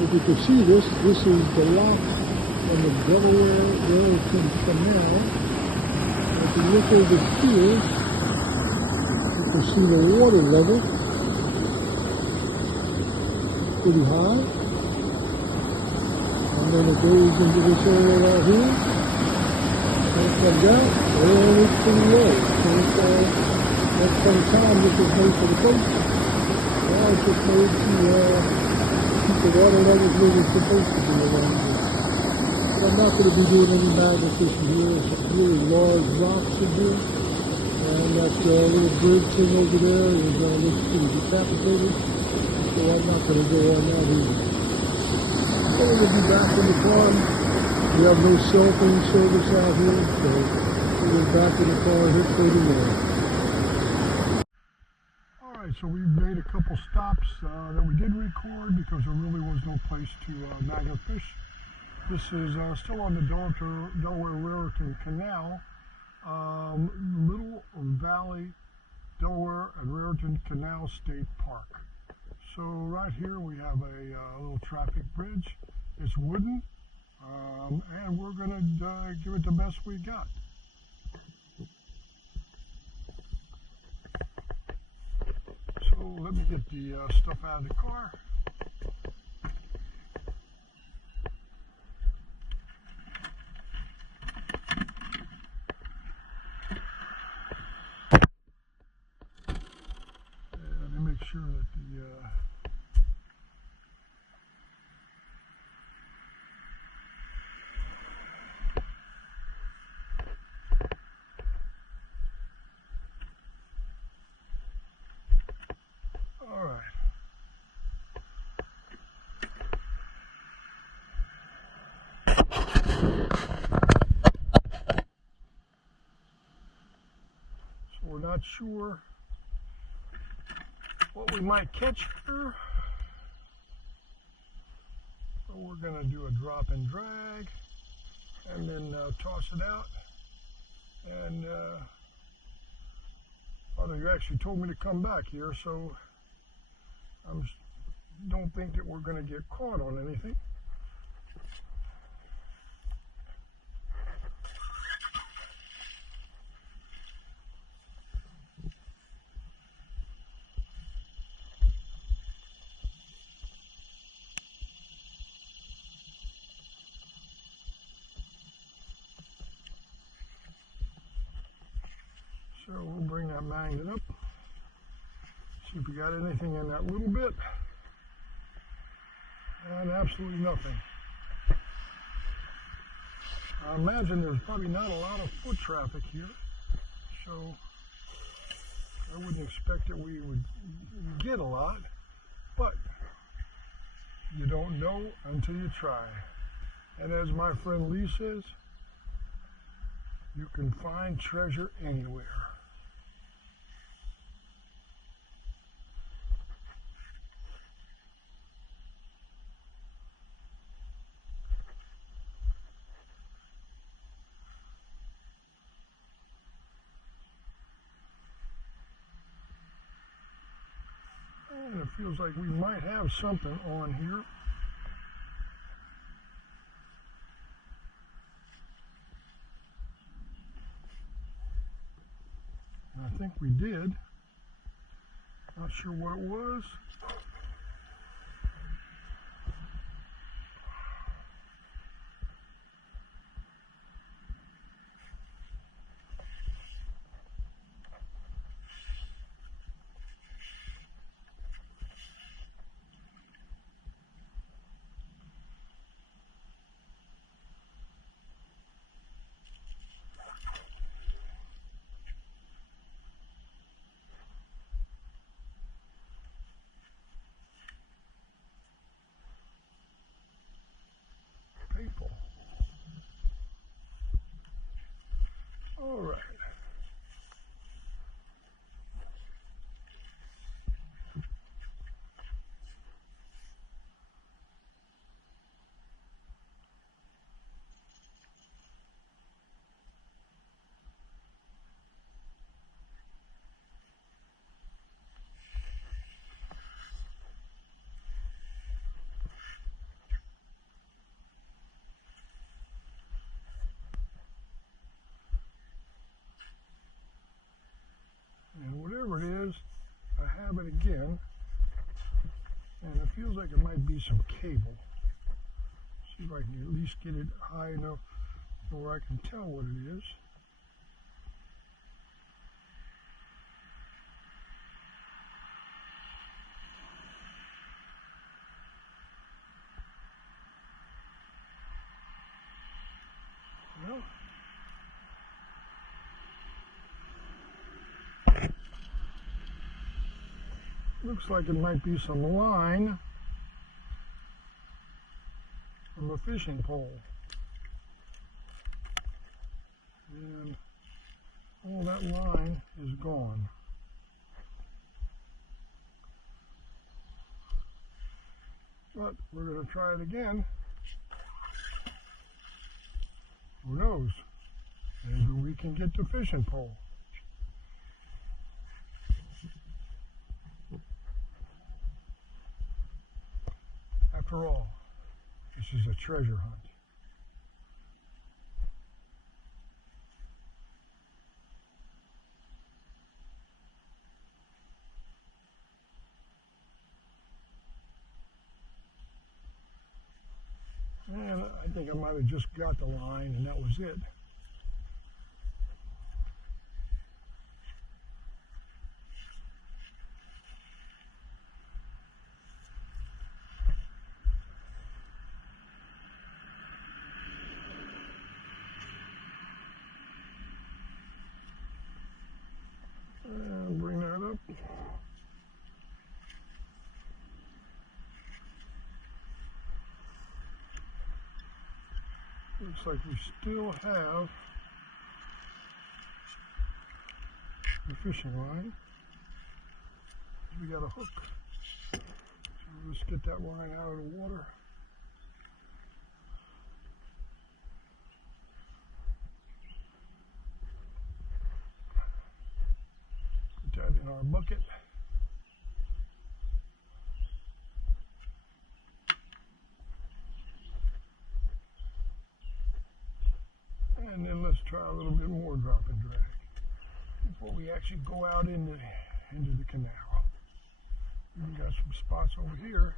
If you can see this is the lock on the Delaware Raritan Canal. If you look over here, you can see the water level pretty high. And then it goes into this area right here. And it comes out, and it's pretty low. So it's at some time this was made for the coast. Now it's just made to keep the water levels where they're supposed to be around here. But I'm not going to be doing any magnet fishing here. It's a really large rocks in here. And that little bridge thing over there looks pretty decapitated. So I'm not going to go on that either. So we'll be back in the farm. We have no cell phone service out here, so we'll be back in the car and hit 39. Alright, so we've made a couple stops that we did record because there really was no place to magnet fish. This is still on the Delaware Raritan Canal, Little Valley, Delaware and Raritan Canal State Park. So right here we have a little traffic bridge. It's wooden, and we're going to give it the best we got. So let me get the stuff out of the car. And let me make sure that the all right. So we're not sure what we might catch here. So we're going to do a drop and drag and then toss it out. And well, you actually told me to come back here, so I don't think that we're going to get caught on anything. So we'll bring that magnet up, see if we got anything in that little bit, and absolutely nothing. I imagine there's probably not a lot of foot traffic here, so I wouldn't expect that we would get a lot, but you don't know until you try. And as my friend Lee says, you can find treasure anywhere. And it feels like we might have something on here. I think we did. Not sure what it was. People. All right. like it might be some cable. See if I can at least get it high enough where I can tell what it is. Well, looks like it might be some line from a fishing pole. And all that line is gone. But we're going to try it again. Who knows? Maybe we can get the fishing pole. After all, this is a treasure hunt. And I think I might have just got the line and that was it. And bring that up. Looks like we still have the fishing line. We got a hook. So let's get that line out of the water. Put that in our bucket. And then let's try a little bit more drop and drag before we actually go out into the canal. We got some spots over here.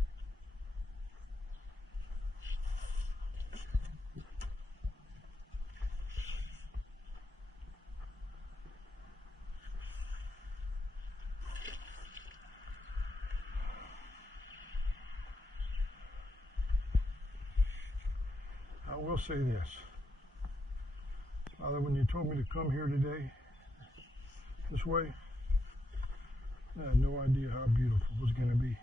I will say this. Father, when you told me to come here today, this way, I had no idea how beautiful it was going to be.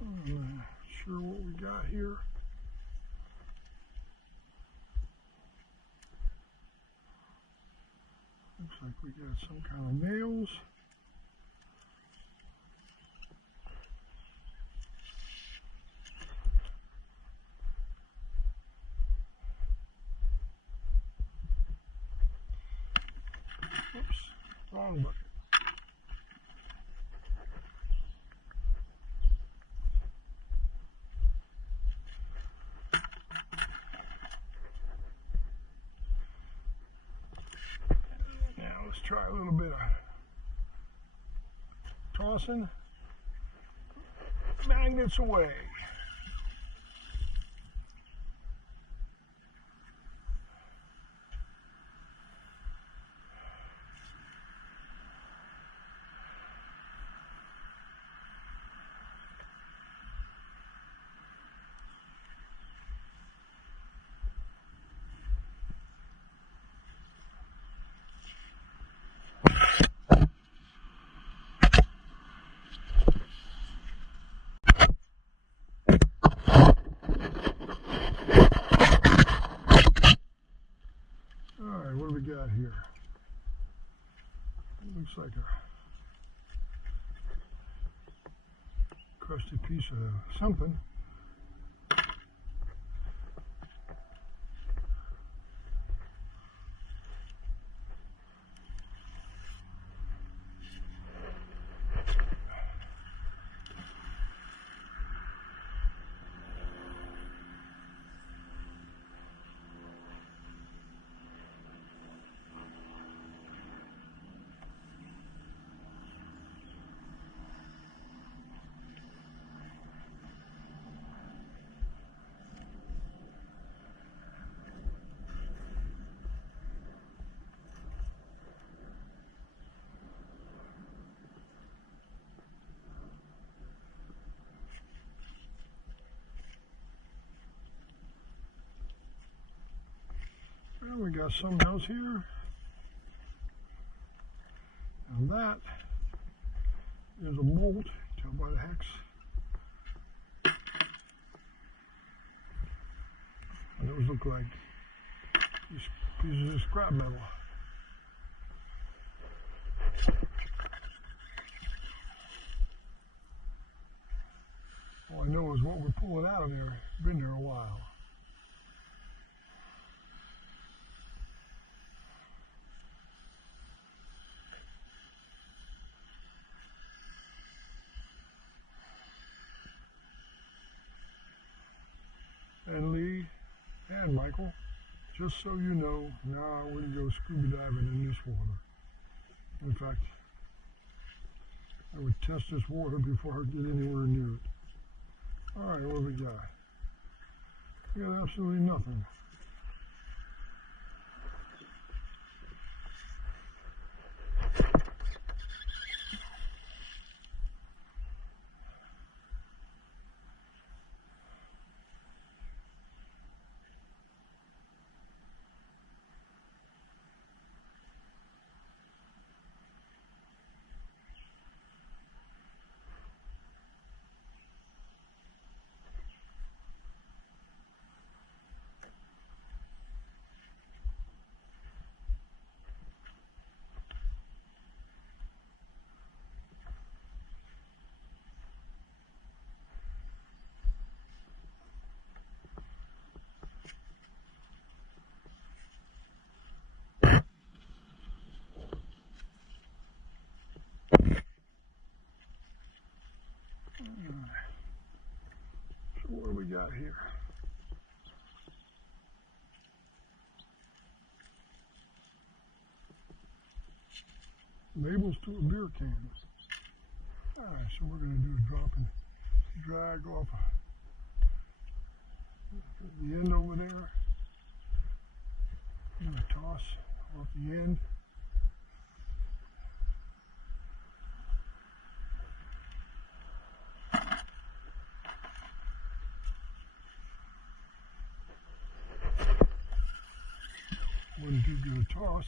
I'm not sure what we got here. Looks like we got some kind of nails. Oops, wrong bucket. Let's try a little bit of tossing magnets away. What do we got here? It looks like a crusty piece of something. we got something else here. And that is a bolt. Tell by the hex. And those look like these pieces of scrap metal. All I know is what we're pulling out of there. Been there a while. And Lee and Michael, just so you know, now we're going to go scuba diving in this water. In fact, I would test this water before I get anywhere near it. Alright, what do we got? We got absolutely nothing. So what do we got here? Labels to a beer can. Alright, so we're going to do a drop and drag off the end over there. Do a toss off the end. Wasn't too good a toss.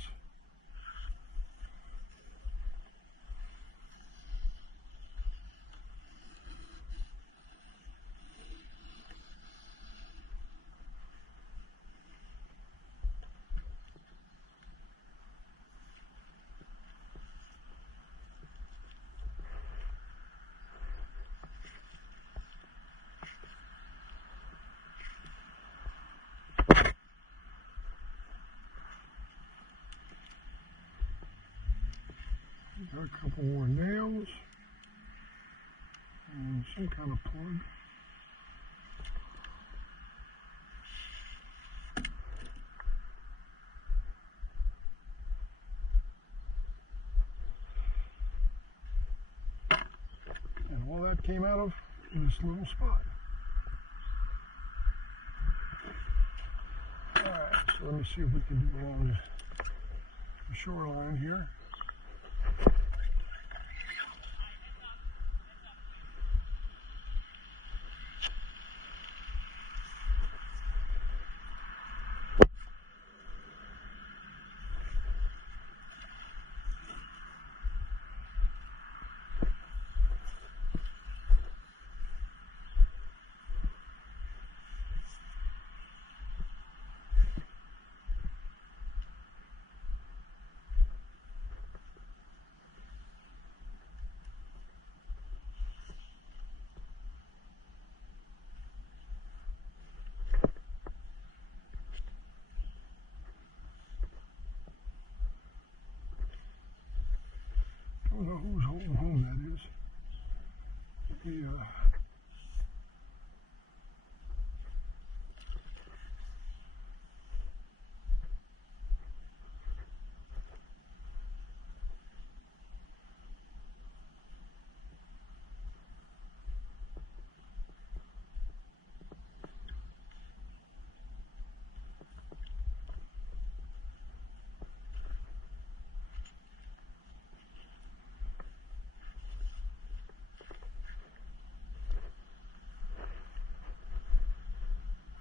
Got a couple more nails and some kind of plug. And all that came out of this little spot. Alright, so let me see if we can do along the shoreline here. I don't know whose home that is.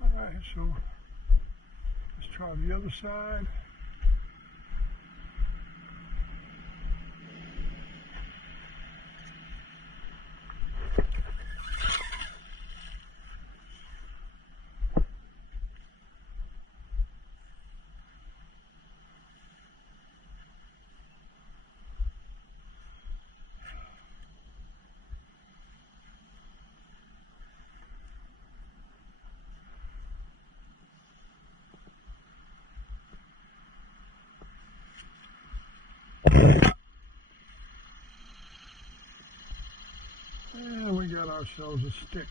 Alright, so let's try the other side. And we got ourselves a stick.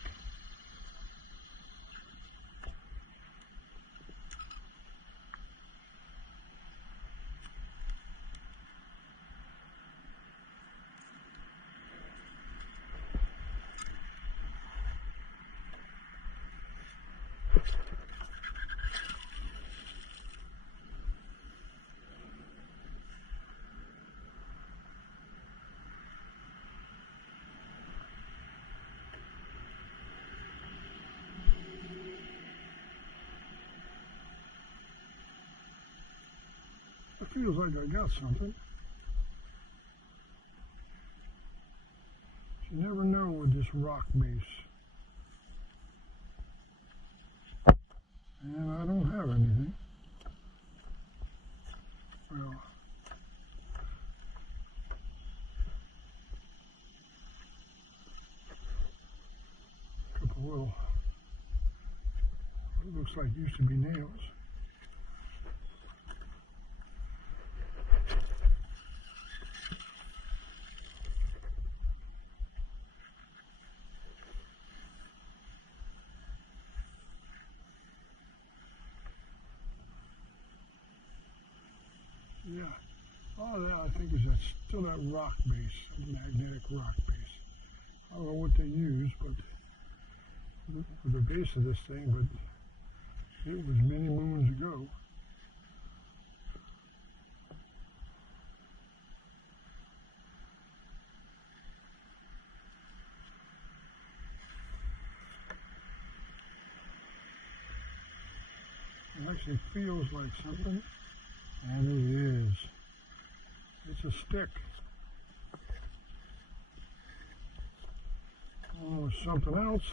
It feels like I got something. You never know with this rock base. And I don't have anything. Well, a couple little, it looks like used to be nails. Yeah, all of that I think is still that rock base, magnetic rock base. I don't know what they use, but for the base of this thing, but it was many moons ago. It actually feels like something. And it is. It's a stick. Oh, something else.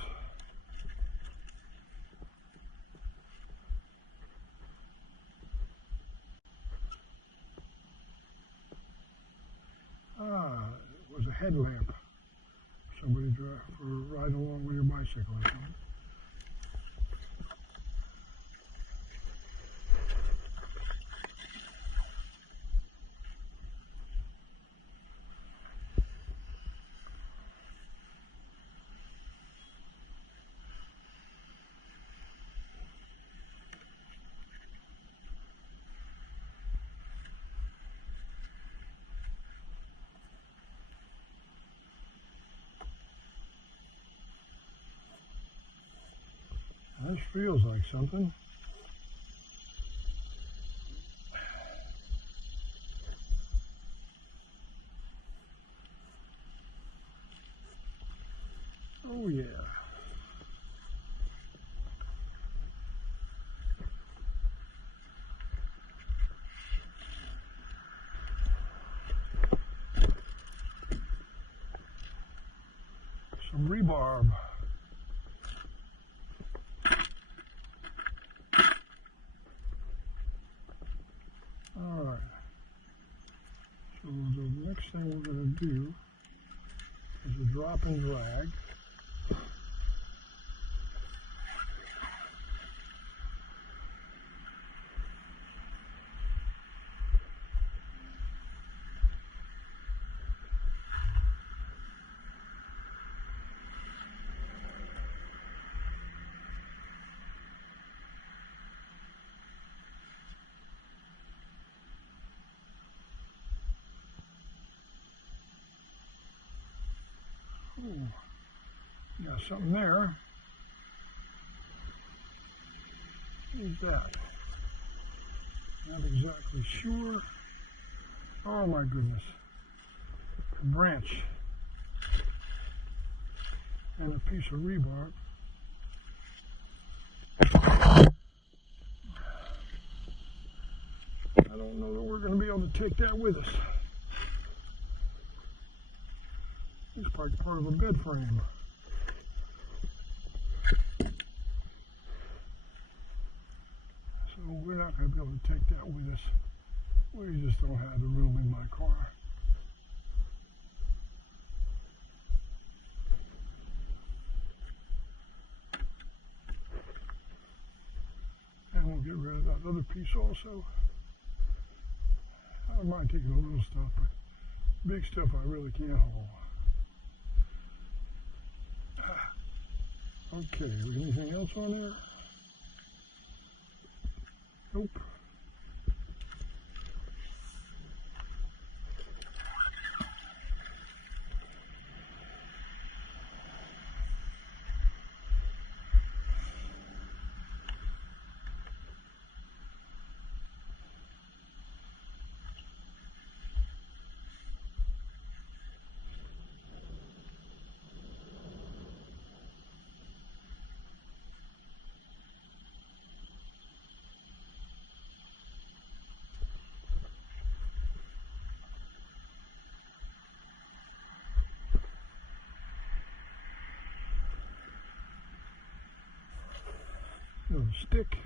It was a headlamp. Somebody drive for a ride along with your bicycle or something. This feels like something. Oh yeah. Some rebarb. Alright, so the next thing we're going to do is a drop and drag. Ooh, got something there. What's that? Not exactly sure. Oh my goodness. A branch and a piece of rebarb. take that with us. It's part of a bed frame. So we're not going to be able to take that with us. We just don't have the room in my car. And we'll get rid of that other piece also. I don't mind taking a little stuff, but big stuff I really can't haul. Okay, anything else on there? Nope. Another stick.